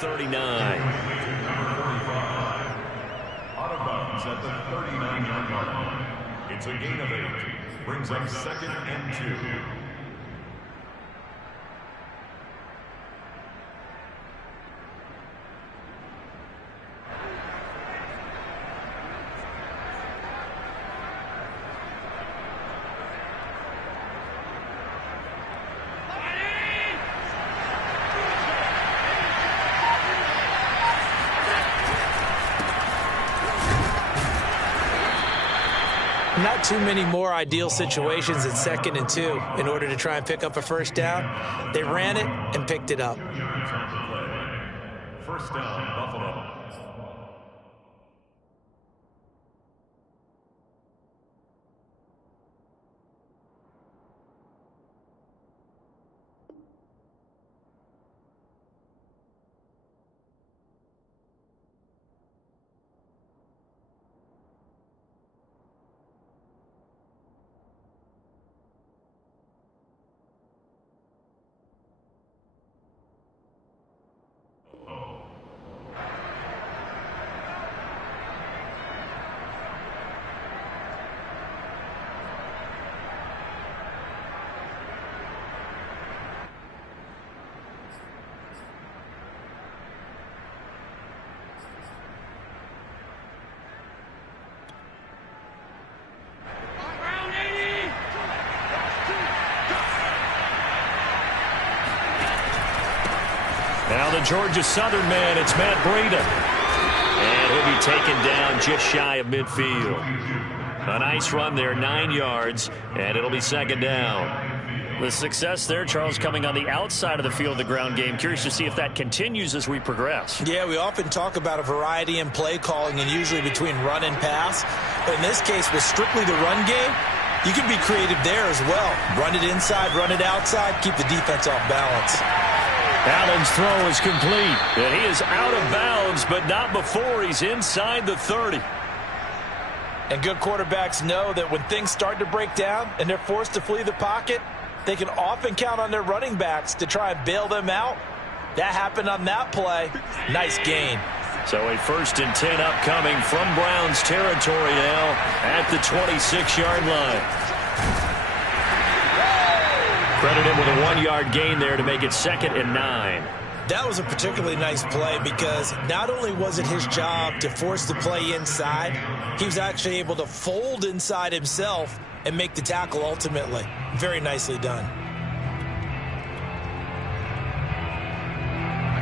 39. Out of bounds at the 39-yard line. It's a gain of 8. Brings up 2nd and 2. Not too many more ideal situations in 2nd and 2 in order to try and pick up a first down. They ran it and picked it up. First down, Buffalo. Now the Georgia Southern man, it's Matt Breida. And he'll be taken down just shy of midfield. A nice run there, 9 yards, and it'll be 2nd down. The success there, Charles, coming on the outside of the field, the ground game. Curious to see if that continues as we progress. Yeah, we often talk about a variety in play calling and usually between run and pass. But in this case, with strictly the run game, you can be creative there as well. Run it inside, run it outside, keep the defense off balance. Allen's throw is complete, and he is out of bounds, but not before he's inside the 30. And good quarterbacks know that when things start to break down and they're forced to flee the pocket, they can often count on their running backs to try and bail them out. That happened on that play. Nice gain. So a 1st and 10 upcoming from Browns territory now at the 26-yard line. Credit him with a 1-yard gain there to make it 2nd and 9. That was a particularly nice play because not only was it his job to force the play inside, he was actually able to fold inside himself and make the tackle ultimately. Very nicely done.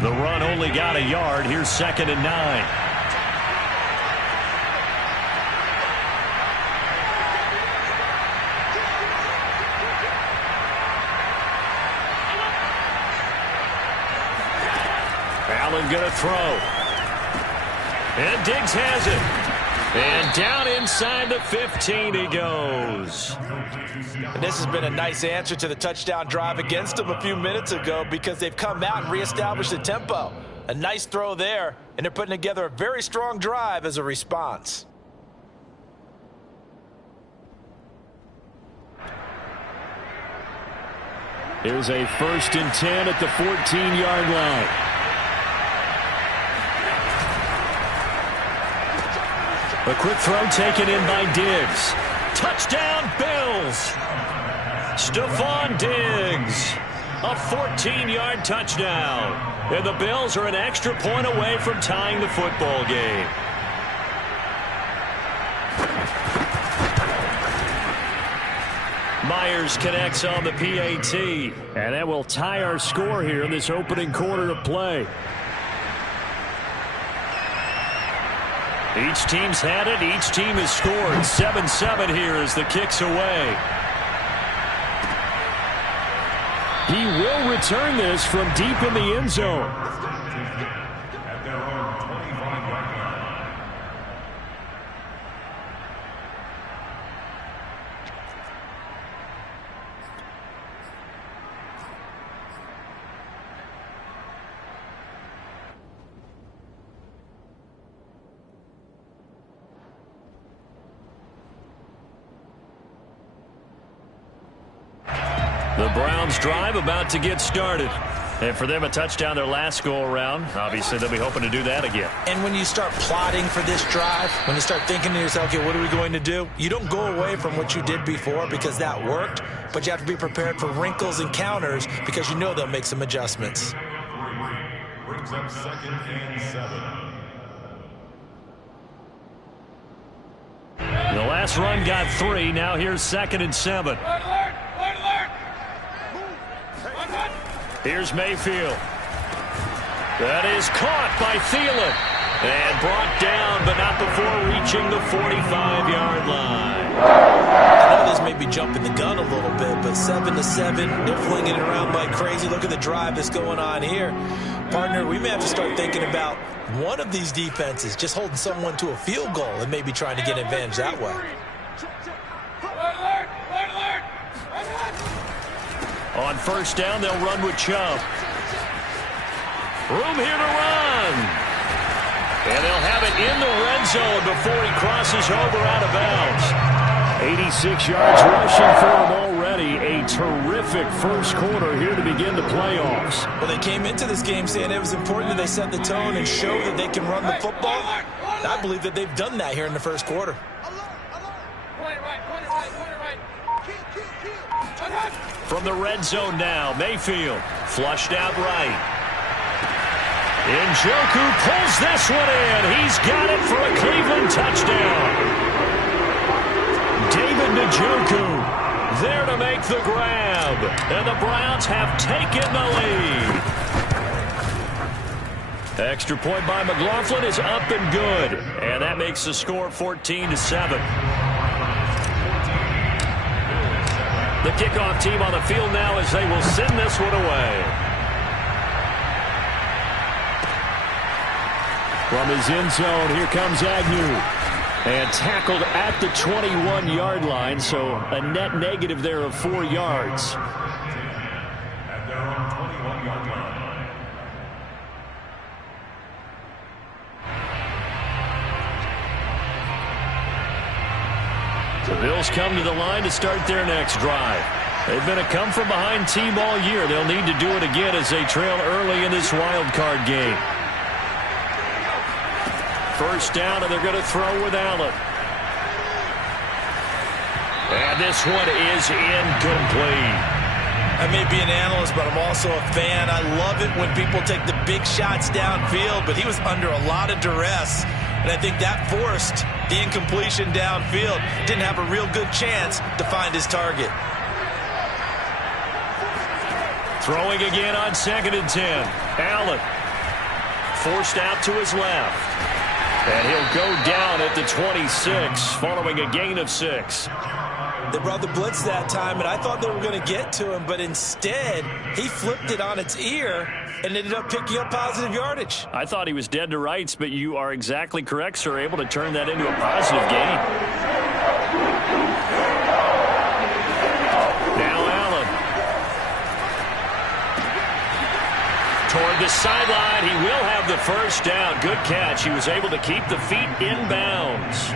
The run only got a yard. Here's 2nd and 9. Allen going to throw. And Diggs has it. And down inside the 15 he goes. And this has been a nice answer to the touchdown drive against them a few minutes ago because they've come out and reestablished the tempo. A nice throw there, and they're putting together a very strong drive as a response. Here's a 1st and 10 at the 14-yard line. A quick throw taken in by Diggs. Touchdown, Bills. Stephon Diggs. A 14-yard touchdown. And the Bills are an extra point away from tying the football game. Myers connects on the PAT. And that will tie our score here in this opening quarter of play. Each team's had it. Each team has scored. 7-7 here as the kick's away. He will return this from deep in the end zone. At their own 25-yard line. The Browns drive about to get started. And for them, a touchdown their last go-around. Obviously, they'll be hoping to do that again. And when you start plotting for this drive, when you start thinking to yourself, okay, what are we going to do? You don't go away from what you did before because that worked, but you have to be prepared for wrinkles and counters because you know they'll make some adjustments. Brings up 2nd and 7. The last run got 3. Now here's 2nd and 7. Here's Mayfield. That is caught by Thielen. And brought down, but not before reaching the 45-yard line. I know this may be jumping the gun a little bit, but 7-7, they're flinging it around like crazy. Look at the drive that's going on here. Partner, we may have to start thinking about one of these defenses just holding someone to a field goal and maybe trying to get an advantage that way. On first down, they'll run with Chubb. Room here to run. And they'll have it in the red zone before he crosses over out of bounds. 86 yards rushing for him already. A terrific first quarter here to begin the playoffs. Well, they came into this game saying it was important that they set the tone and show that they can run the football. I believe that they've done that here in the first quarter. From the red zone now, Mayfield flushed out right. Njoku pulls this one in. He's got it for a Cleveland touchdown. David Njoku there to make the grab. And the Browns have taken the lead. Extra point by McLaughlin is up and good. And that makes the score 14-7. The kickoff team on the field now as they will send this one away. From his end zone, here comes Agnew. And tackled at the 21-yard line, so a net negative there of 4 yards. At their own 21-yard line. The Bills come to the line to start their next drive. They've been a come-from-behind team all year. They'll need to do it again as they trail early in this wild card game. First down, and they're going to throw with Allen. And this one is incomplete. I may be an analyst, but I'm also a fan. I love it when people take the big shots downfield, but he was under a lot of duress. And I think that forced the incompletion downfield. Didn't have a real good chance to find his target. Throwing again on 2nd and 10. Allen forced out to his left. And he'll go down at the 26 following a gain of 6. They brought the blitz that time, and I thought they were going to get to him, but instead he flipped it on its ear and ended up picking up positive yardage. I thought he was dead to rights, but you are exactly correct, sir, able to turn that into a positive gain. Now Allen. Toward the sideline, he will have the first down. Good catch. He was able to keep the feet in bounds.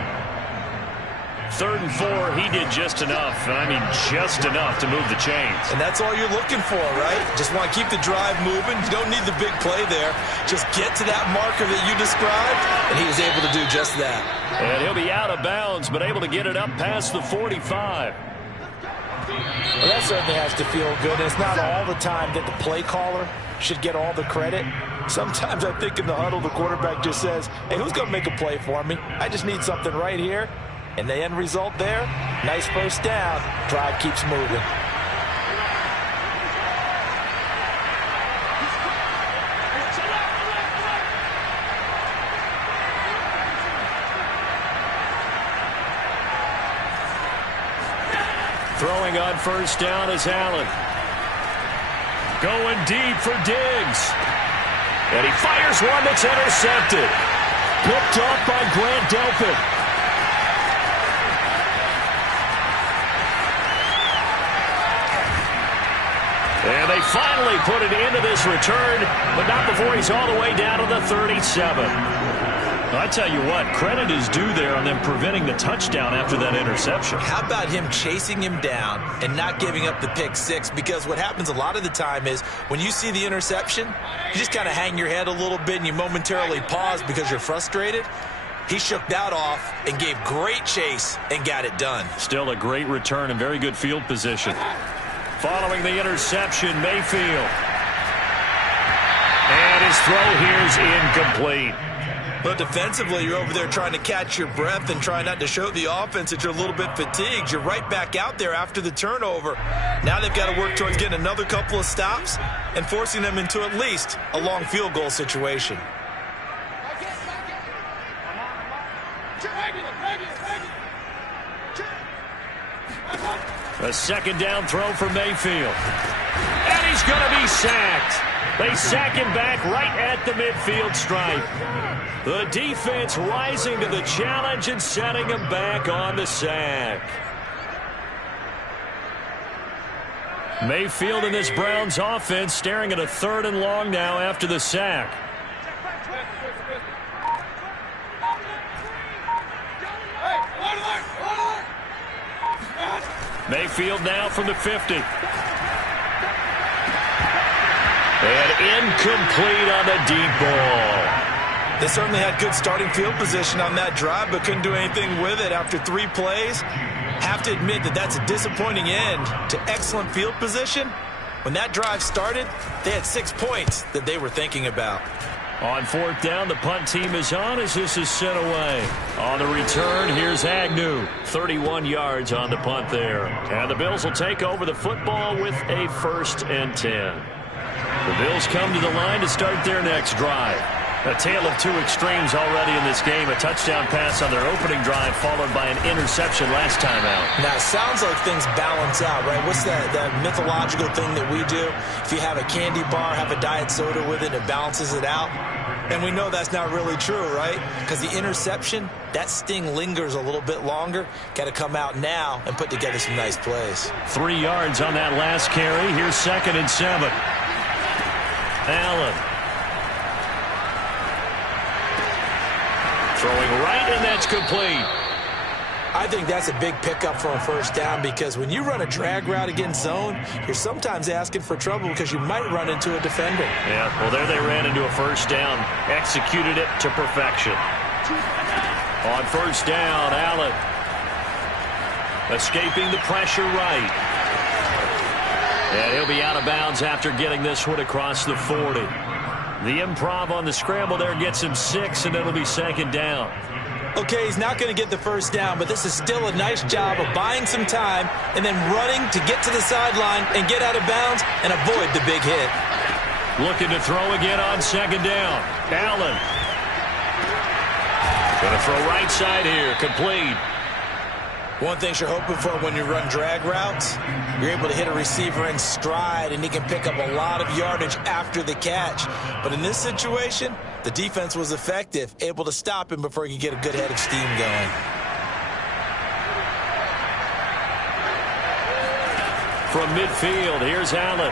3rd and 4, he did just enough, and I mean just enough to move the chains. And that's all you're looking for, right? Just want to keep the drive moving. You don't need the big play there. Just get to that marker that you described, and he was able to do just that. And he'll be out of bounds, but able to get it up past the 45. Well, that certainly has to feel good. And it's not all the time that the play caller should get all the credit. Sometimes I think in the huddle, the quarterback just says, hey, who's going to make a play for me? I just need something right here. And the end result there, nice first down. Drive keeps moving. Throwing on first down is Allen. Going deep for Diggs. And he fires one that's intercepted. Picked off by Grant Delpit. And they finally put it into this return, but not before he's all the way down to the 37. I tell you what, credit is due there on them preventing the touchdown after that interception. How about him chasing him down and not giving up the pick six? Because what happens a lot of the time is when you see the interception, you just kind of hang your head a little bit and you momentarily pause because you're frustrated. He shook that off and gave great chase and got it done. Still a great return and very good field position. Following the interception, Mayfield. And his throw here is incomplete. But defensively, you're over there trying to catch your breath and try not to show the offense that you're a little bit fatigued. You're right back out there after the turnover. Now they've got to work towards getting another couple of stops and forcing them into at least a long field goal situation. A second down throw for Mayfield. And he's going to be sacked. They sack him back right at the midfield stripe. The defense rising to the challenge and setting him back on the sack. Mayfield in this Browns offense staring at a 3rd and long now after the sack. Mayfield now from the 50. And incomplete on the deep ball. They certainly had good starting field position on that drive, but couldn't do anything with it after 3 plays. Have to admit that that's a disappointing end to excellent field position. When that drive started, they had 6 points that they were thinking about. On 4th down, the punt team is on as this is sent away. On the return, here's Agnew. 31 yards on the punt there. And the Bills will take over the football with a 1st and 10. The Bills come to the line to start their next drive. A tale of 2 extremes already in this game. A touchdown pass on their opening drive followed by an interception last time out. Now, it sounds like things balance out, right? What's that mythological thing that we do? If you have a candy bar, have a diet soda with it, it balances it out. And we know that's not really true, right? Because the interception, that sting lingers a little bit longer. Got to come out now and put together some nice plays. 3 yards on that last carry. Here's 2nd and 7. Allen. Throwing right, and that's complete. I think that's a big pickup for a 1st down because when you run a drag route against zone, you're sometimes asking for trouble because you might run into a defender. Yeah, well, there they ran into a 1st down. Executed it to perfection. On 1st down, Allen. Escaping the pressure right. And he'll be out of bounds after getting this one across the 40. The improv on the scramble there gets him 6, and it'll be 2nd down. Okay, he's not going to get the 1st down, but this is still a nice job of buying some time and then running to get to the sideline and get out of bounds and avoid the big hit. Looking to throw again on 2nd down. Allen. Going to throw right side here. Complete. One thing you're hoping for when you run drag routes, you're able to hit a receiver in stride, and he can pick up a lot of yardage after the catch. But in this situation, the defense was effective, able to stop him before he could get a good head of steam going. From midfield, here's Allen.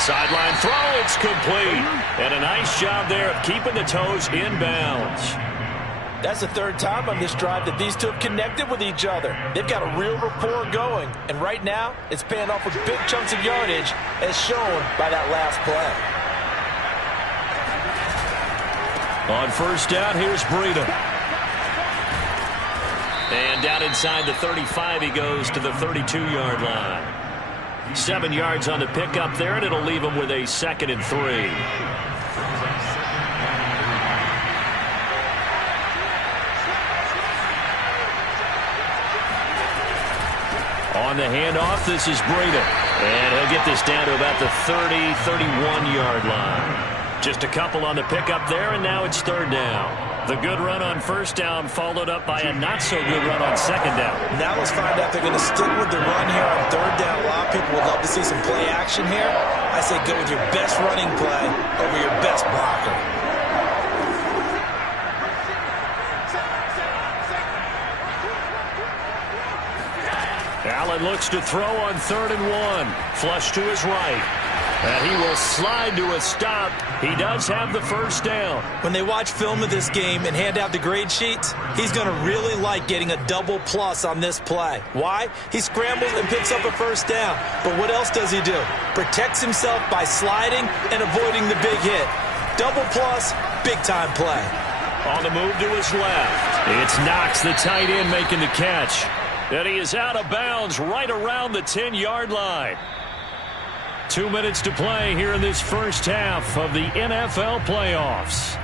Sideline throw, it's complete. And a nice job there of keeping the toes in bounds. That's the 3rd time on this drive that these 2 have connected with each other. They've got a real rapport going. And right now, it's paying off with big chunks of yardage as shown by that last play. On 1st down, here's Breida. And down inside the 35, he goes to the 32-yard line. 7 yards on the pickup there, and it'll leave him with a 2nd and 3. On the handoff, this is Breida. And he'll get this down to about the 30, 31-yard line. Just a couple on the pickup there, and now it's 3rd down. The good run on 1st down followed up by a not-so-good run on 2nd down. Now let's find out if they're going to stick with the run here on 3rd down. A lot of people would love to see some play action here. I say go with your best running play over your best blocker. Allen looks to throw on 3rd and 1. Flush to his right. And he will slide to a stop. He does have the first down. When they watch film of this game and hand out the grade sheets, he's going to really like getting a double plus on this play. Why? He scrambles and picks up a first down. But what else does he do? Protects himself by sliding and avoiding the big hit. Double plus, big-time play. On the move to his left. It's Knox, the tight end, making the catch. And he is out of bounds right around the 10-yard line. 2 minutes to play here in this first half of the NFL playoffs.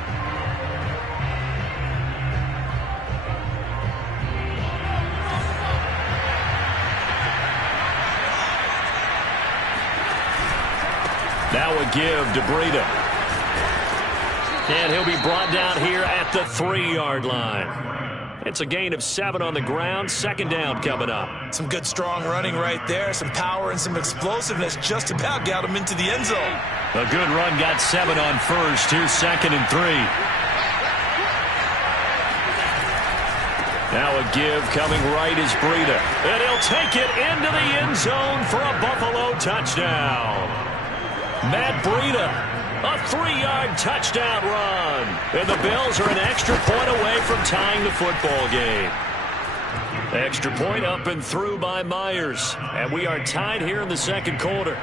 Now a give to Breida. And he'll be brought down here at the 3-yard line. It's a gain of 7 on the ground. Second down coming up. Some good, strong running right there. Some power and some explosiveness just about got him into the end zone. A good run got 7 on first. Here's 2nd and 3. Now a give coming right is Breida. And he'll take it into the end zone for a Buffalo touchdown. Matt Breida. A 3-yard touchdown run. And the Bills are an extra point away from tying the football game. Extra point up and through by Myers. And we are tied here in the second quarter.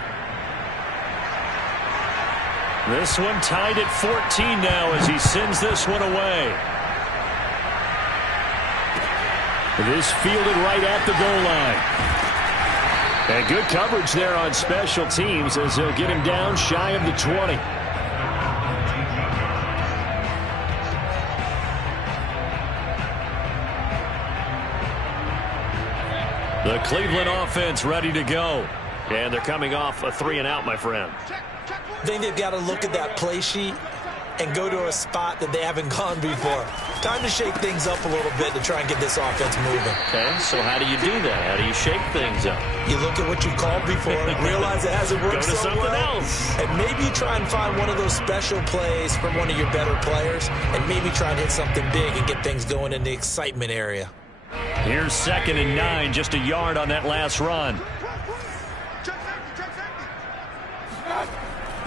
This one tied at 14 now as he sends this one away. This fielded right at the goal line. And good coverage there on special teams as they'll get him down shy of the 20. The Cleveland offense ready to go. And they're coming off a 3-and-out, my friend. I think they've got to look at that play sheet and go to a spot that they haven't gone before. Time to shake things up a little bit to try and get this offense moving. Okay, so how do you do that? How do you shake things up? You look at what you've called before, realize it hasn't worked Go to so something well, else. and maybe try and find one of those special plays from one of your better players, and maybe try and hit something big and get things going in the excitement area. Here's 2nd and 9, just a yard on that last run.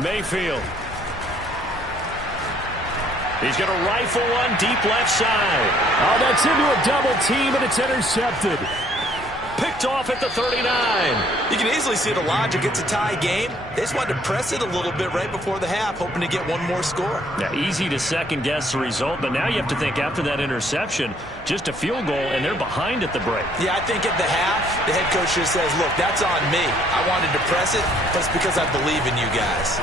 Mayfield. He's going to rifle one deep left side. Oh, that's into a double team, and it's intercepted. Picked off at the 39. You can easily see the logic. It's a tie game. They just wanted to press it a little bit right before the half, hoping to get one more score. Now, easy to second-guess the result, but now you have to think after that interception, just a field goal, and they're behind at the break. Yeah, I think at the half, the head coach just says, look, that's on me. I wanted to press it, but it's because I believe in you guys.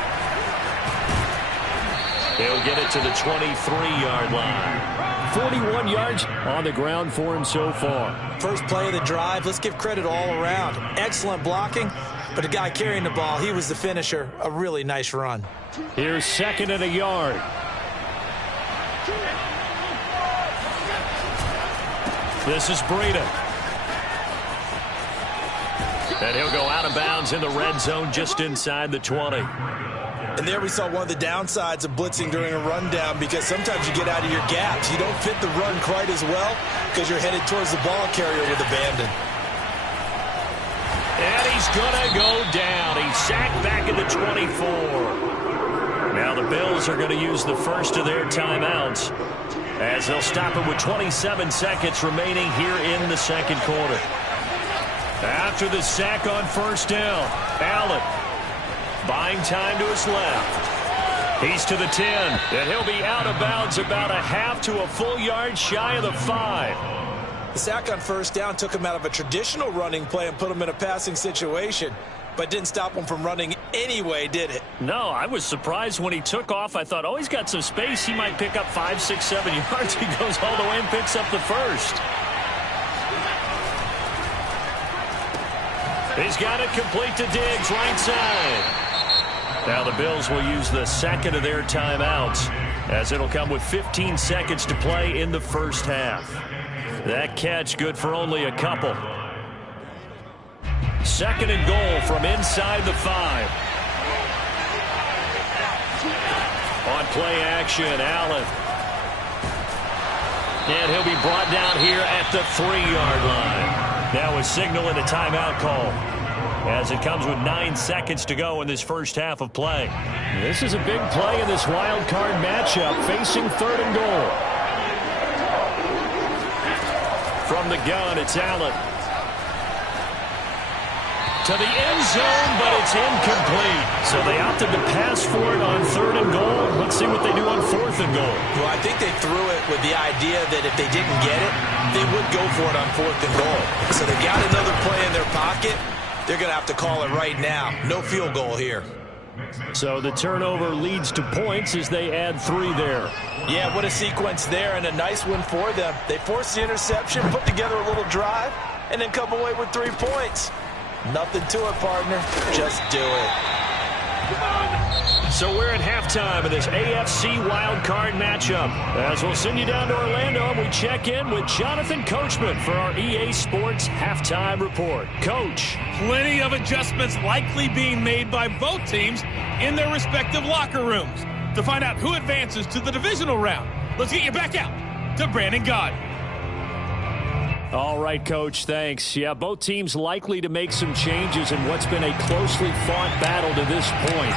He'll get it to the 23-yard line. 41 yards on the ground for him so far. First play of the drive, let's give credit all around. Excellent blocking, but the guy carrying the ball, he was the finisher. A really nice run. Here's 2nd and a yard. This is Breida. And he'll go out of bounds in the red zone just inside the 20. And there we saw one of the downsides of blitzing during a rundown, because sometimes you get out of your gaps. You don't fit the run quite as well because you're headed towards the ball carrier with abandon. And he's going to go down. He's sacked back at the 24. Now the Bills are going to use the first of their timeouts as they'll stop it with 27 seconds remaining here in the second quarter. After the sack on first down, Allen buying time to his left. He's to the 10, and he'll be out of bounds about a half to a full yard shy of the 5. The sack on first down took him out of a traditional running play and put him in a passing situation, but didn't stop him from running anyway, did it? No, I was surprised when he took off. I thought, oh, he's got some space. He might pick up 5, 6, 7 yards. He goes all the way and picks up the first. He's got it complete to Diggs, right side. Now the Bills will use the second of their timeouts as it'll come with 15 seconds to play in the first half. That catch good for only a couple. 2nd and goal from inside the 5. On play action, Allen. And he'll be brought down here at the 3-yard line. Now a signal and a timeout call. as it comes with 9 seconds to go in this first half of play. This is a big play in this wild card matchup, facing 3rd and goal. From the gun, it's Allen. To the end zone, but it's incomplete. So they opted to pass for it on 3rd and goal. Let's see what they do on 4th and goal. Well, I think they threw it with the idea that if they didn't get it, they would go for it on 4th and goal. So they got another play in their pocket. They're going to have to call it right now. No field goal here. So the turnover leads to points as they add 3 there. Yeah, what a sequence there, and a nice one for them. They forced the interception, put together a little drive, and then come away with 3 points. Nothing to it, partner. Just do it. So we're at halftime of this AFC wildcard matchup. As we'll send you down to Orlando, and we check in with Jonathan Coachman for our EA Sports Halftime Report. Coach. Plenty of adjustments likely being made by both teams in their respective locker rooms. To find out who advances to the divisional round, let's get you back out to Brandon Gott. All right, Coach, thanks. Yeah, both teams likely to make some changes in what's been a closely fought battle to this point.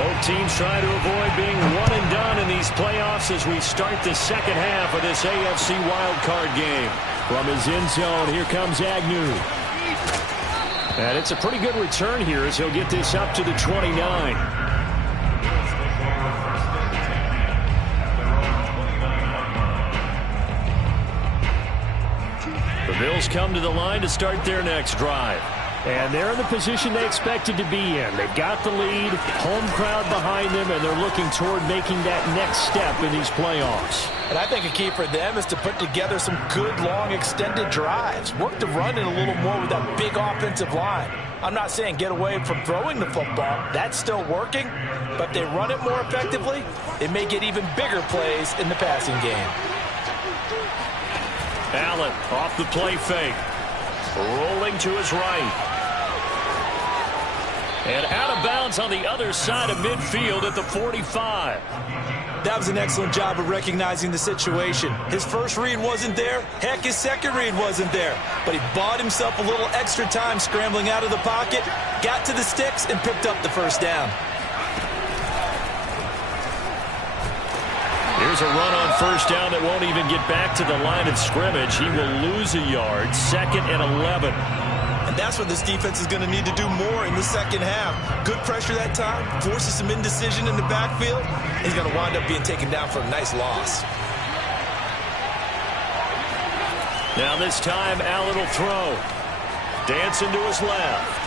Both teams trying to avoid being one and done in these playoffs as we start the second half of this AFC wildcard game. From his end zone, here comes Agnew. And it's a pretty good return here as he'll get this up to the 29. The Bills come to the line to start their next drive. And they're in the position they expected to be in. They've got the lead, home crowd behind them, and they're looking toward making that next step in these playoffs. And I think a key for them is to put together some good, long, extended drives. Work the run in a little more with that big offensive line. I'm not saying get away from throwing the football. That's still working. But if they run it more effectively, they may get even bigger plays in the passing game. Allen off the play fake. Rolling to his right. And out of bounds on the other side of midfield at the 45. That was an excellent job of recognizing the situation. His first read wasn't there. Heck, his second read wasn't there. But he bought himself a little extra time scrambling out of the pocket, got to the sticks, and picked up the first down. Here's a run on first down that won't even get back to the line of scrimmage. He will lose a yard, 2nd and 11. And that's what this defense is going to need to do more in the second half. Good pressure that time, forces some indecision in the backfield. He's going to wind up being taken down for a nice loss. Now this time, Allen will throw. Dancing to his left.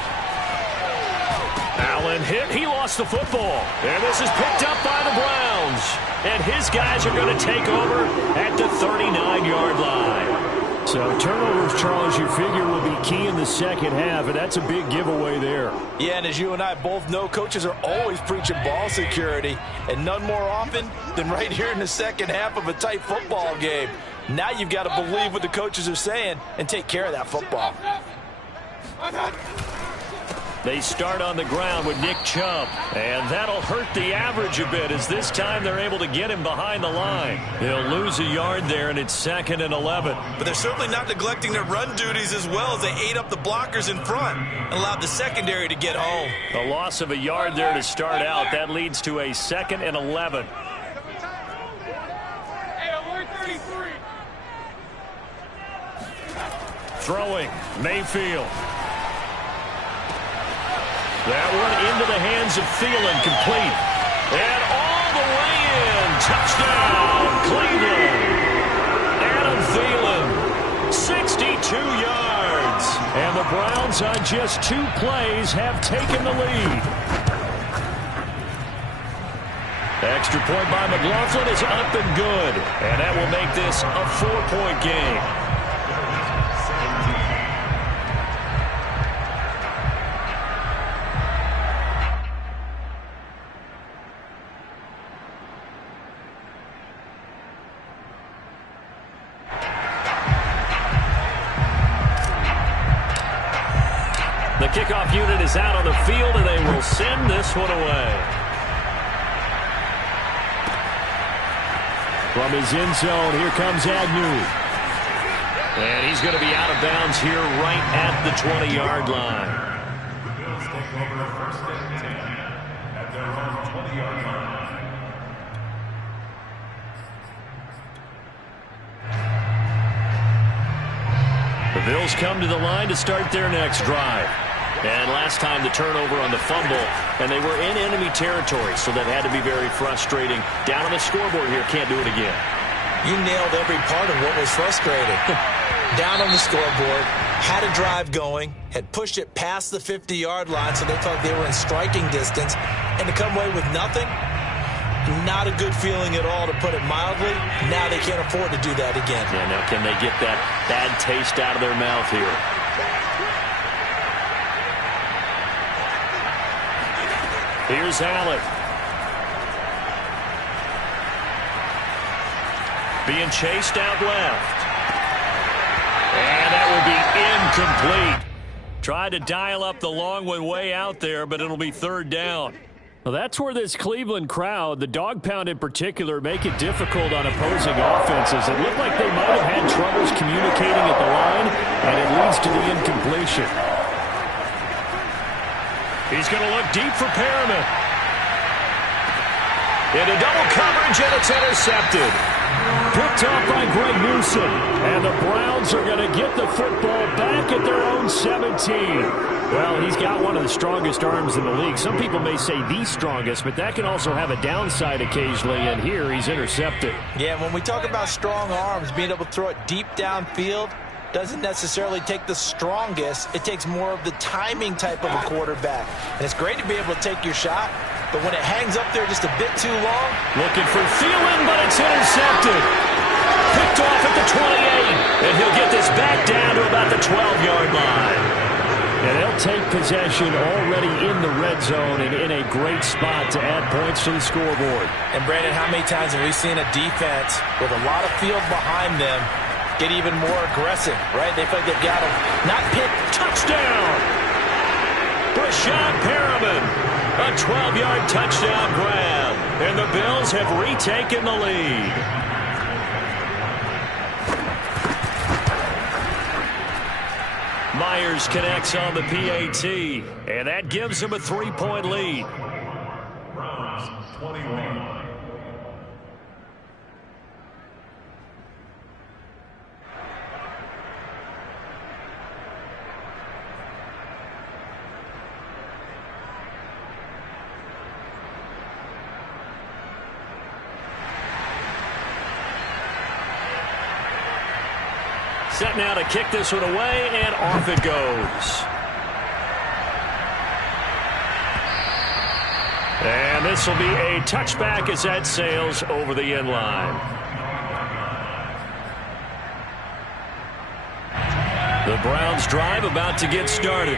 Allen hit. He lost the football. And this is picked up by the Browns. And his guys are going to take over at the 39-yard line. So turnovers, Charles, you figure will be key in the second half, and that's a big giveaway there. Yeah, and as you and I both know, coaches are always preaching ball security, and none more often than right here in the second half of a tight football game. Now you've got to believe what the coaches are saying and take care of that football. They start on the ground with Nick Chubb, and that'll hurt the average a bit as this time they're able to get him behind the line. They'll lose a yard there, and it's 2nd and 11. But they're certainly not neglecting their run duties as well as they ate up the blockers in front and allowed the secondary to get home. A loss of a yard there to start out. That leads to a 2nd and 11. Throwing, Mayfield. That one into the hands of Thielen, complete. And all the way in. Touchdown, Cleveland. Adam Thielen, 62 yards. And the Browns on just 2 plays have taken the lead. Extra point by McLaughlin is up and good. And that will make this a 4-point game. The kickoff unit is out on the field, and they will send this one away. From his end zone, here comes Agnew. And he's going to be out of bounds here right at the 20-yard line. over first and 10 at their own 20-yard line. The Bills come to the line to start their next drive. And last time the turnover on the fumble, and they were in enemy territory, so that had to be very frustrating. Down on the scoreboard here, can't do it again. You nailed every part of what was frustrating. Down on the scoreboard, had a drive going, had pushed it past the 50-yard line, so they thought they were in striking distance, and to come away with nothing, not a good feeling at all, to put it mildly. Now they can't afford to do that again. Yeah, now can they get that bad taste out of their mouth here? Here's Allen. Being chased out left. And that will be incomplete. Tried to dial up the long one way out there, but it'll be third down. Well, that's where this Cleveland crowd, the dog pound in particular, make it difficult on opposing offenses. It looked like they might have had troubles communicating at the line, and it leads to the incompletion. He's going to look deep for Perriman. Into double coverage, and it's intercepted. Picked off by Greg Newsom. And the Browns are going to get the football back at their own 17. Well, he's got one of the strongest arms in the league. Some people may say the strongest, but that can also have a downside occasionally, and here he's intercepted. Yeah, when we talk about strong arms, being able to throw it deep downfield doesn't necessarily take the strongest. It takes more of the timing type of a quarterback. And it's great to be able to take your shot, but when it hangs up there just a bit too long. Looking for Thielen, but it's intercepted. Picked off at the 28, and he'll get this back down to about the 12-yard line. And they'll take possession already in the red zone and in a great spot to add points to the scoreboard. And, Brandon, how many times have we seen a defense with a lot of field behind them get even more aggressive, right? They feel like they've got to not pick. Touchdown! Brashad Perriman. A 12-yard touchdown grab. And the Bills have retaken the lead. Myers connects on the PAT, and that gives him a 3-point lead. Browns 21. Set now to kick this one away, and off it goes. And this will be a touchback as that sails over the end line. The Browns drive about to get started.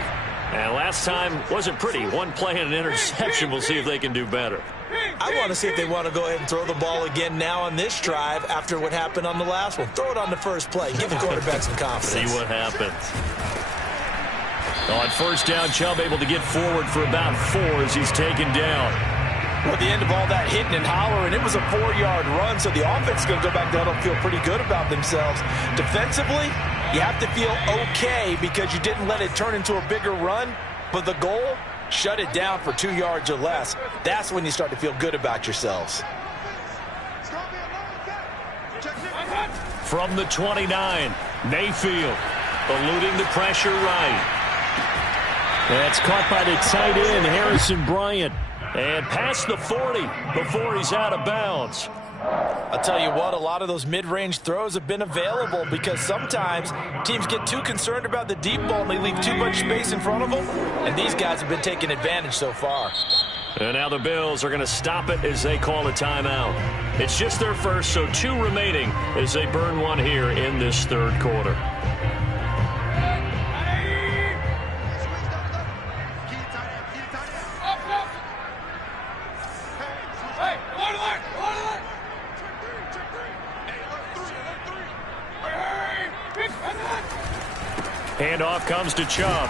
And last time wasn't pretty. One play and an interception. We'll see if they can do better. I want to see if they want to go ahead and throw the ball again now on this drive after what happened on the last one. Throw it on the first play. Give the quarterback some confidence. See what happens. On first down, Chubb able to get forward for about 4 as he's taken down. Well, at the end of all that hitting and hollering, it was a 4-yard run, so the offense is going to go back down and feel pretty good about themselves. Defensively, you have to feel okay because you didn't let it turn into a bigger run, but the goal, shut it down for 2 yards or less. That's when you start to feel good about yourselves. From the 29, Mayfield eluding the pressure right. That's caught by the tight end, Harrison Bryant. And past the 40 before he's out of bounds. I'll tell you what, a lot of those mid-range throws have been available because sometimes teams get too concerned about the deep ball and they leave too much space in front of them, and these guys have been taking advantage so far. And now the Bills are going to stop it as they call a timeout. It's just their first, so 2 remaining as they burn one here in this third quarter. Handoff comes to Chubb.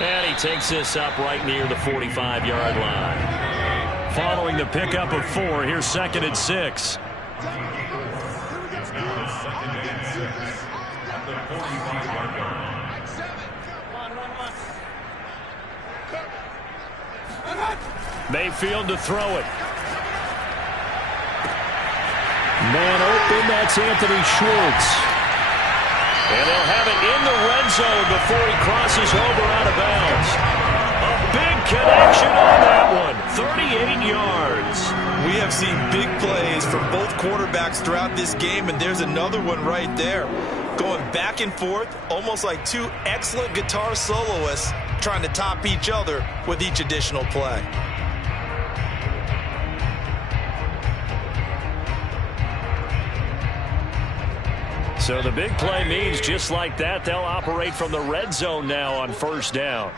And he takes this up right near the 45-yard line. Following the pickup of 4, here's 2nd and 6. Mayfield to throw it. Man open, that's Anthony Schwartz. And they'll have it in the red zone before he crosses over out of bounds. A big connection on that one, 38 yards. We have seen big plays from both quarterbacks throughout this game, and there's another one right there. Going back and forth, almost like two excellent guitar soloists trying to top each other with each additional play. So the big play means just like that, they'll operate from the red zone now on first down.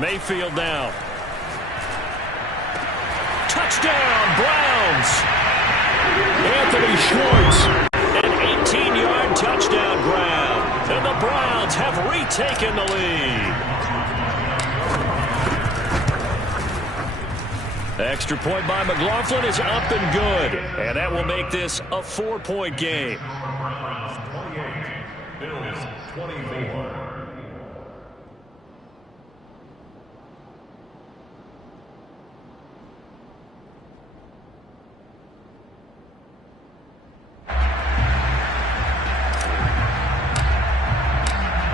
Mayfield now. Touchdown, Browns. Anthony Schwartz. An 18-yard touchdown grab. And the Browns have retaken the lead. The extra point by McLaughlin is up and good. And that will make this a 4-point game. Bills 24.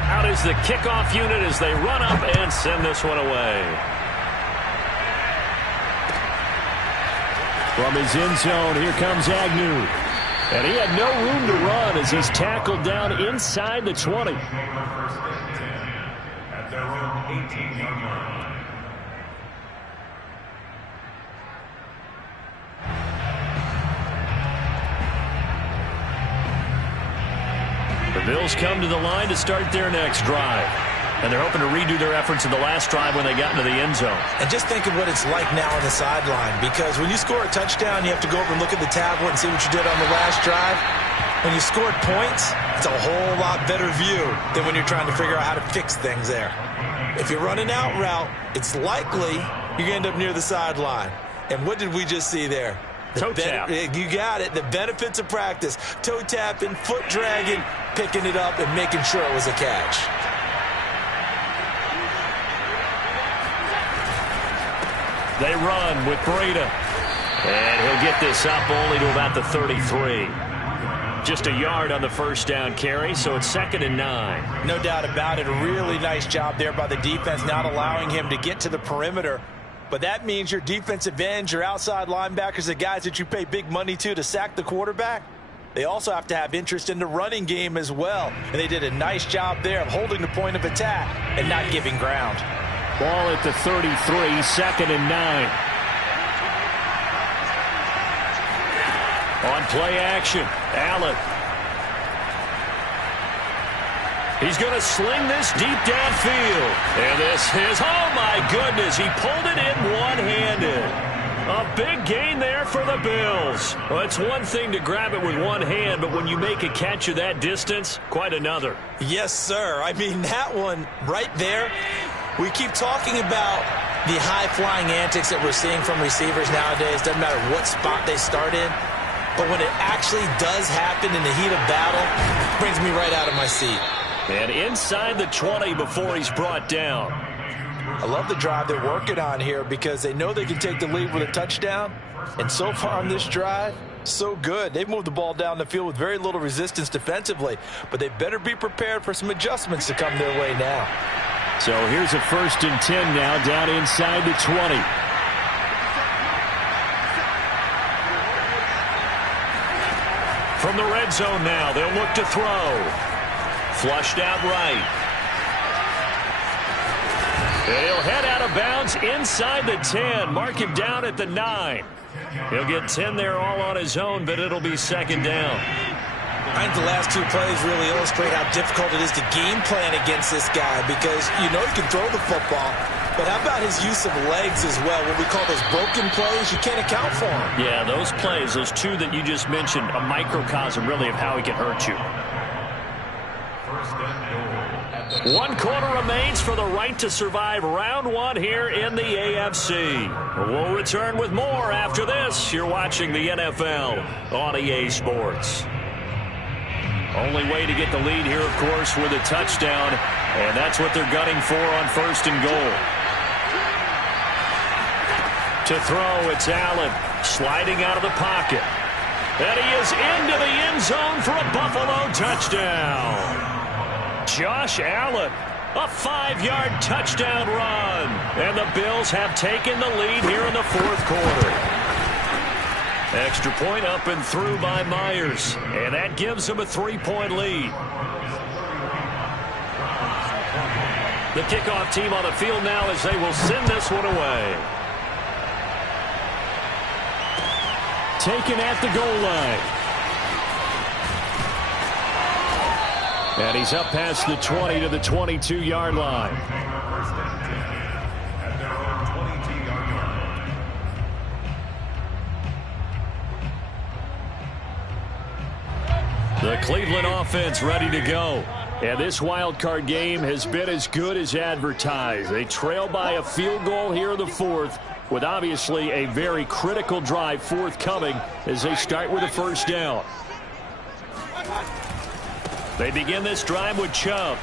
Out is the kickoff unit as they run up and send this one away. From his end zone, here comes Agnew. And he had no room to run as he's tackled down inside the 20. At their own 18-yard line. The Bills come to the line to start their next drive. And they're hoping to redo their efforts in the last drive when they got into the end zone. And just think of what it's like now on the sideline, because when you score a touchdown, you have to go over and look at the tablet and see what you did on the last drive. When you scored points, it's a whole lot better view than when you're trying to figure out how to fix things there. If you run an out route, it's likely you're going to end up near the sideline. And what did we just see there? Toe tap. You got it. The benefits of practice. Toe tapping, foot dragging, picking it up, and making sure it was a catch. They run with Breida. And he'll get this up only to about the 33. Just a yard on the first down carry, so it's 2nd and 9. No doubt about it. A really nice job there by the defense, not allowing him to get to the perimeter. But that means your defensive ends, your outside linebackers, the guys that you pay big money to sack the quarterback, they also have to have interest in the running game as well. And they did a nice job there of holding the point of attack and not giving ground. Ball at the 33, 2nd and 9. On play action, Allen. He's going to sling this deep downfield. And this is, oh my goodness, he pulled it in one-handed. A big gain there for the Bills. Well, it's one thing to grab it with one hand, but when you make a catch of that distance, quite another. Yes, sir. I mean, that one right there, we keep talking about the high-flying antics that we're seeing from receivers nowadays. Doesn't matter what spot they start in. But when it actually does happen in the heat of battle, it brings me right out of my seat. And inside the 20 before he's brought down. I love the drive they're working on here because they know they can take the lead with a touchdown. And so far on this drive, so good. They've moved the ball down the field with very little resistance defensively. But they better be prepared for some adjustments to come their way now. So here's a 1st and 10 now down inside the 20. From the red zone now, they'll look to throw. Flushed out right. And he'll head out of bounds inside the 10. Mark him down at the 9. He'll get 10 there all on his own, but it'll be 2nd down. I think the last two plays really illustrate how difficult it is to game plan against this guy because you know he can throw the football, but how about his use of legs as well? What we call those broken plays, you can't account for them. Yeah, those plays, those two that you just mentioned, a microcosm really of how he can hurt you. 1 quarter remains for the right to survive round 1 here in the AFC. We'll return with more after this. You're watching the NFL on EA Sports. Only way to get the lead here, of course, with a touchdown, and that's what they're gunning for on 1st and goal. To throw, it's Allen, sliding out of the pocket. And he is into the end zone for a Buffalo touchdown. Josh Allen, a 5-yard touchdown run. And the Bills have taken the lead here in the 4th quarter. Extra point up and through by Myers. And that gives them a 3-point lead. The kickoff team on the field now as they will send this one away. Taken at the goal line. And he's up past the 20 to the 22-yard line. The Cleveland offense ready to go. And this wild card game has been as good as advertised. They trail by a field goal here in the 4th, with obviously a very critical drive forthcoming as they start with a 1st down. They begin this drive with Chubb.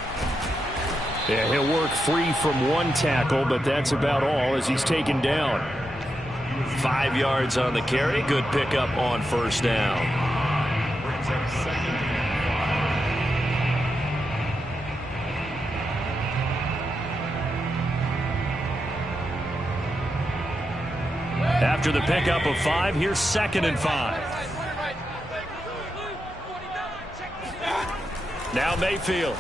Yeah, he'll work free from one tackle, but that's about all as he's taken down. 5 yards on the carry. Good pickup on 1st down. After the pickup of 5, here's 2nd and 5. Now Mayfield.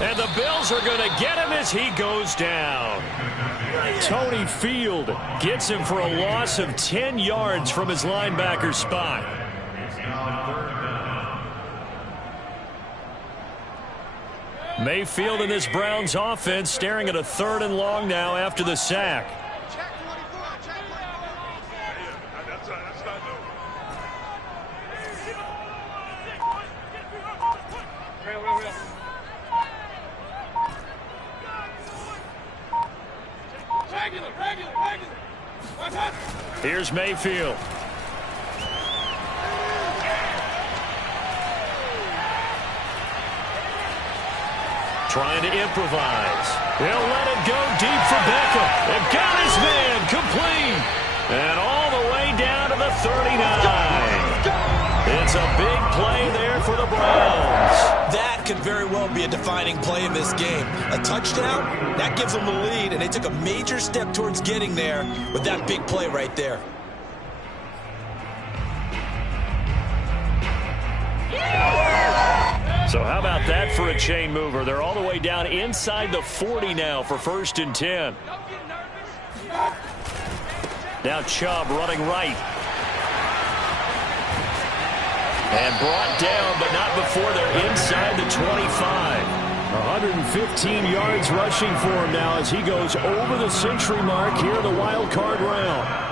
And the Bills are going to get him as he goes down. Tony Field gets him for a loss of 10 yards from his linebacker spot. Mayfield and this Browns offense staring at a 3rd and long now after the sack. Here's Mayfield. Trying to improvise. He'll let it go deep for Beckham. And got his man complete. And all the way down to the 39. It's a big play there for the Browns. That could very well be a defining play in this game. A touchdown, that gives them the lead, and they took a major step towards getting there with that big play right there. So how about that for a chain mover? They're all the way down inside the 40 now for 1st and 10. Now Chubb running right. And brought down, but not before they're inside the 25. 115 yards rushing for him now as he goes over the century mark here in the wild card round.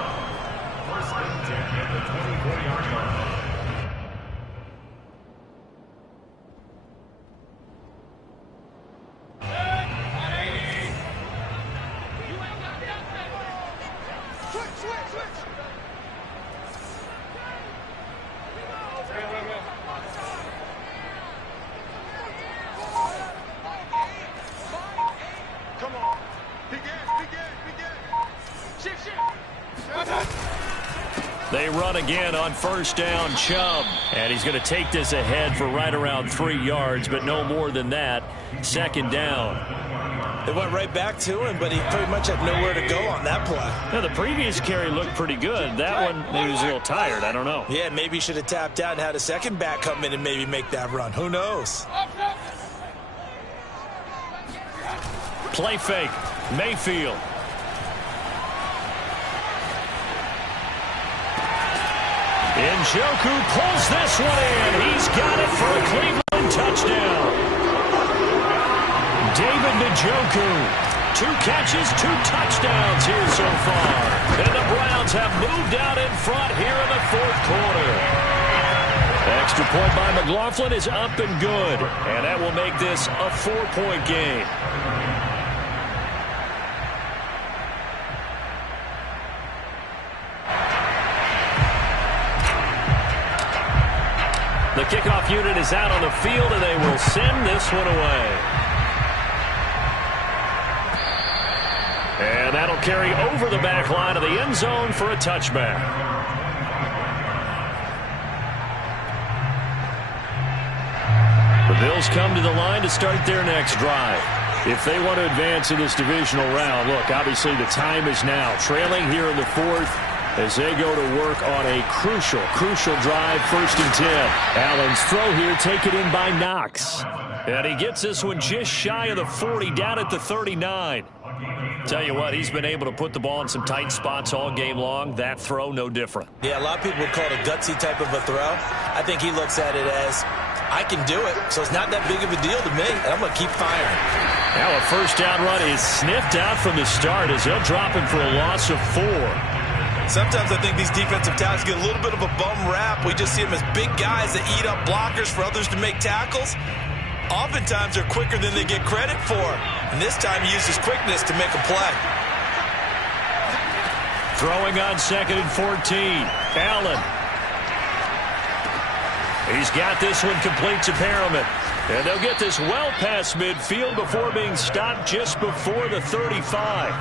They run again on 1st down, Chubb. And he's going to take this ahead for right around 3 yards, but no more than that. 2nd down. They went right back to him, but he pretty much had nowhere to go on that play. Now, the previous carry looked pretty good. That one, maybe he was a little tired. I don't know. Yeah, maybe he should have tapped out and had a second back come in and maybe make that run. Who knows? Play fake. Mayfield. Njoku pulls this one in. He's got it for a Cleveland touchdown. David Njoku. 2 catches, 2 touchdowns here so far. And the Browns have moved out in front here in the 4th quarter. Extra point by McLaughlin is up and good. And that will make this a 4-point game. The kickoff unit is out on the field, and they will send this one away. And that'll carry over the back line of the end zone for a touchback. The Bills come to the line to start their next drive. If they want to advance in this divisional round, look, obviously the time is now. Trailing here in the fourth as they go to work on a crucial drive, 1st and 10. Allen's throw here taken in by Knox. And he gets this one just shy of the 40, down at the 39. Tell you what, he's been able to put the ball in some tight spots all game long. That throw, no different. Yeah, a lot of people would call it a gutsy type of a throw. I think he looks at it as, I can do it, so it's not that big of a deal to me, and I'm going to keep firing. Now a first down run is sniffed out from the start as they'll drop him for a loss of 4. Sometimes I think these defensive tackles get a little bit of a bum rap. We just see them as big guys that eat up blockers for others to make tackles. Oftentimes they're quicker than they get credit for. And this time he uses quickness to make a play. Throwing on 2nd and 14. Allen. He's got this one complete to Perriman. And they'll get this well past midfield before being stopped just before the 35.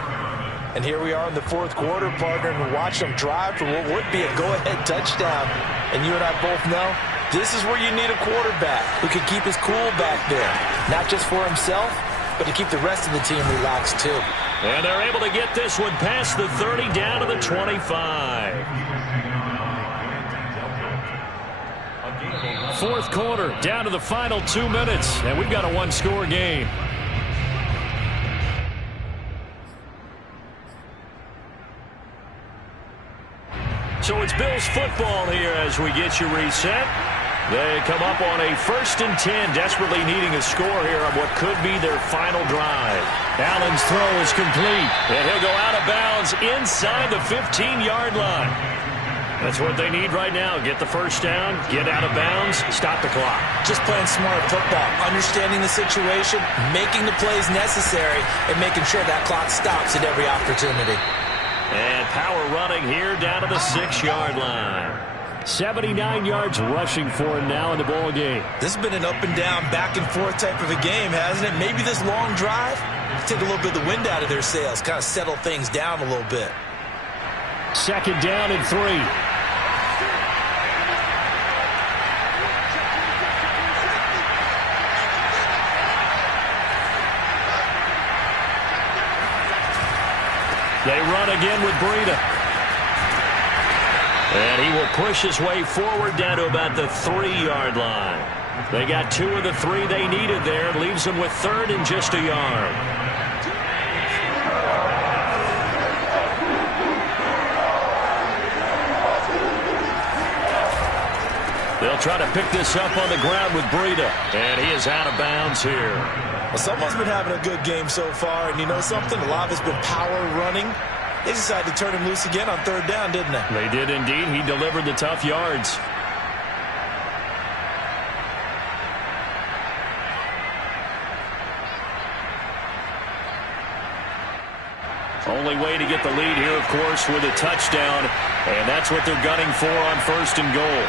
And here we are in the 4th quarter, partner, and watch them drive for what would be a go-ahead touchdown. And you and I both know this is where you need a quarterback who can keep his cool back there. Not just for himself, but to keep the rest of the team relaxed too. And they're able to get this one past the 30 down to the 25. 4th quarter, down to the final 2 minutes, and we've got a one-score game. So it's Bills football here as we get you reset. They come up on a 1st and 10, desperately needing a score here on what could be their final drive. Allen's throw is complete, and he'll go out of bounds inside the 15-yard line. That's what they need right now. Get the first down, get out of bounds, stop the clock. Just playing smart football, understanding the situation, making the plays necessary, and making sure that clock stops at every opportunity. And power running here down to the 6-yard line. 79 yards rushing for him now in the ball game. This has been an up and down, back and forth type of a game, hasn't it? Maybe this long drive, take a little bit of the wind out of their sails, kind of settle things down a little bit. 2nd down and 3. They run again with Breida. And he will push his way forward down to about the 3-yard line. They got 2 of the 3 they needed there. Leaves them with 3rd and just a yard. They'll try to pick this up on the ground with Breida. And he is out of bounds here. Well, someone's been having a good game so far, and you know something? A lot of it's been power running. They decided to turn him loose again on 3rd down, didn't they? They did indeed. He delivered the tough yards. Only way to get the lead here, of course, with a touchdown, and that's what they're gunning for on 1st and goal.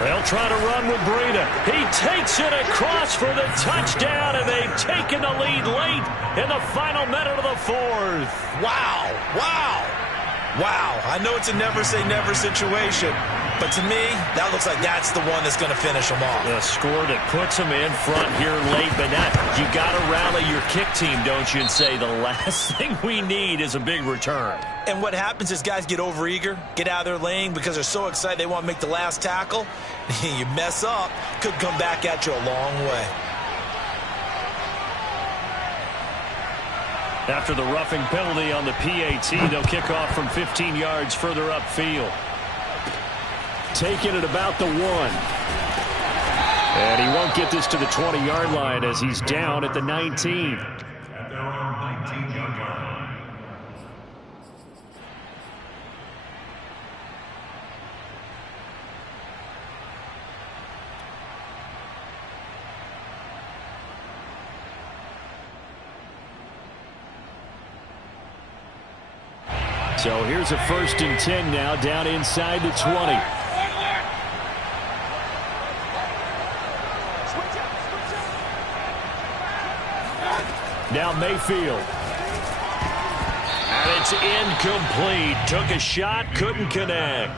They'll try to run with Breida. He takes it across for the touchdown, and they've taken the lead late in the final minute of the 4th. Wow, wow, wow. I know it's a never-say-never situation, but to me, that looks like that's the one that's going to finish them off. A score that puts them in front here late, but not, you got to rally your kick team, don't you, and say the last thing we need is a big return. And what happens is guys get overeager, get out of their lane because they're so excited they want to make the last tackle. You mess up, could come back at you a long way. After the roughing penalty on the PAT, they'll kick off from 15 yards further upfield. Taking it about the 1. And he won't get this to the 20-yard line as he's down at the 19. At their own 19-yard line. So here's a 1st and 10 now, down inside the 20. Now Mayfield. And it's incomplete. Took a shot, couldn't connect.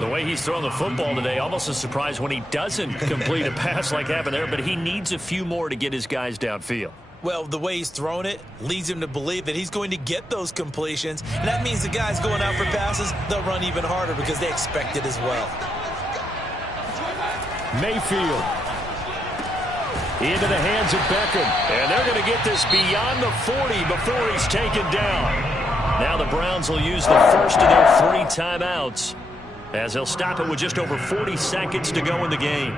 The way he's throwing the football today, almost a surprise when he doesn't complete a pass like happened there, but he needs a few more to get his guys downfield. Well, the way he's thrown it leads him to believe that he's going to get those completions. And that means the guys going out for passes, they'll run even harder because they expect it as well. Mayfield. Into the hands of Beckham. And they're going to get this beyond the 40 before he's taken down. Now the Browns will use the first of their 3 timeouts, as they'll stop it with just over 40 seconds to go in the game.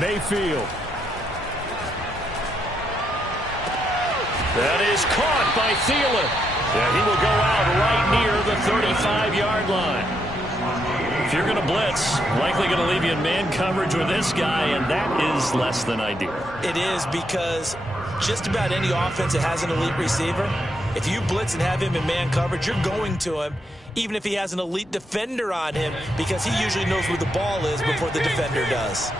Mayfield. That is caught by Thielen. And he will go out right near the 35-yard line. If you're going to blitz, likely going to leave you in man coverage with this guy, and that is less than ideal. It is, because just about any offense that has an elite receiver, if you blitz and have him in man coverage, you're going to him, even if he has an elite defender on him, because he usually knows where the ball is before the defender does.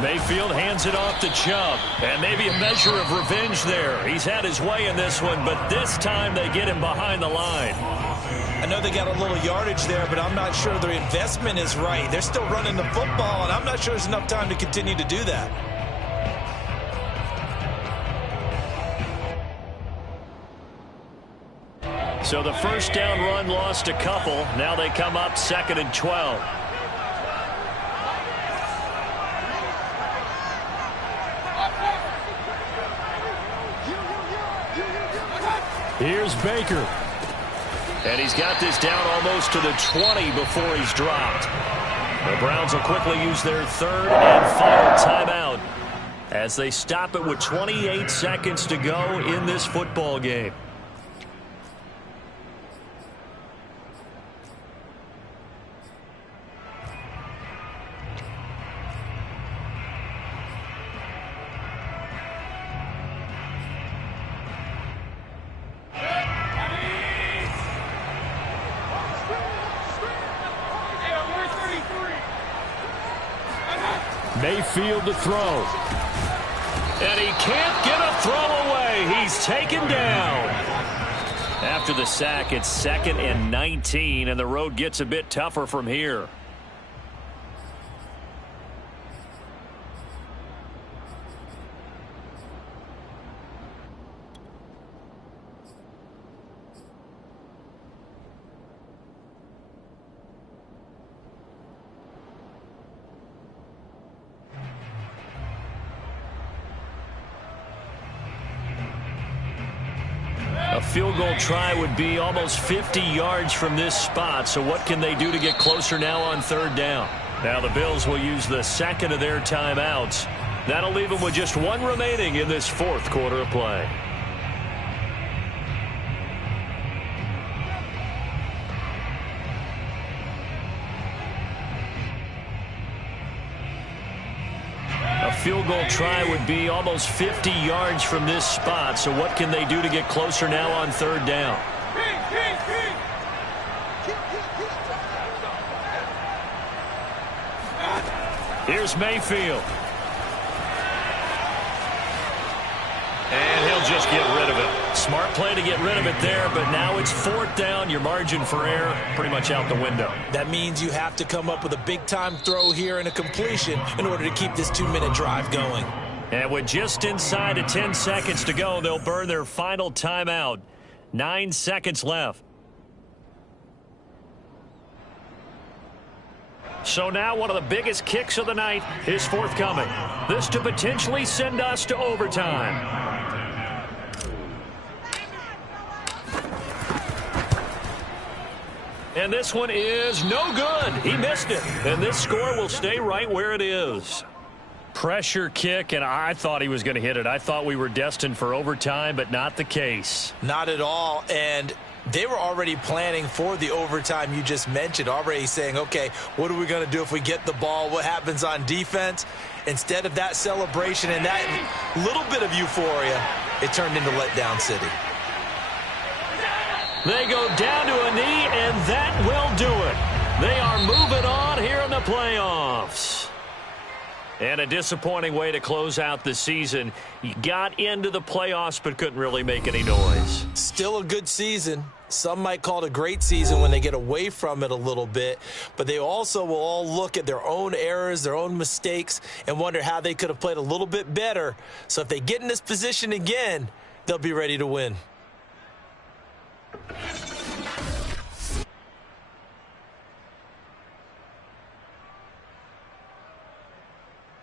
Mayfield hands it off to Chubb, and maybe a measure of revenge there. He's had his way in this one, but this time they get him behind the line. I know they got a little yardage there, but I'm not sure their investment is right. They're still running the football, and I'm not sure there's enough time to continue to do that. So the first down run lost a couple. Now they come up 2nd and 12. Here's Baker. And he's got this down almost to the 20 before he's dropped. The Browns will quickly use their 3rd and final timeout as they stop it with 28 seconds to go in this football game. Mayfield to throw. And he can't get a throw away. He's taken down. After the sack, it's 2nd and 19, and the road gets a bit tougher from here. A field goal try would be almost 50 yards from this spot, so what can they do to get closer now on 3rd down? Now the Bills will use the 2nd of their timeouts. That'll leave them with just 1 remaining in this 4th quarter of play. A field goal try would be almost 50 yards from this spot, so what can they do to get closer now on 3rd down? Here's Mayfield. And he'll just get rid of it. Smart play to get rid of it there, but now it's 4th down. Your margin for error pretty much out the window. That means you have to come up with a big-time throw here and a completion in order to keep this 2-minute drive going. And with just inside of 10 seconds to go, they'll burn their final timeout. 9 seconds left. So now one of the biggest kicks of the night is forthcoming. This to potentially send us to overtime. And this one is no good. He missed it. And this score will stay right where it is. Pressure kick, and I thought he was going to hit it. I thought we were destined for overtime, but not the case. Not at all. And they were already planning for the overtime you just mentioned, already saying, okay, what are we going to do if we get the ball? What happens on defense? Instead of that celebration and that little bit of euphoria, it turned into letdown city. They go down to a knee, and that will do it. They are moving on here in the playoffs. And a disappointing way to close out the season. You got into the playoffs but couldn't really make any noise. Still a good season. Some might call it a great season when they get away from it a little bit. But they also will all look at their own errors, their own mistakes, and wonder how they could have played a little bit better. So if they get in this position again, they'll be ready to win.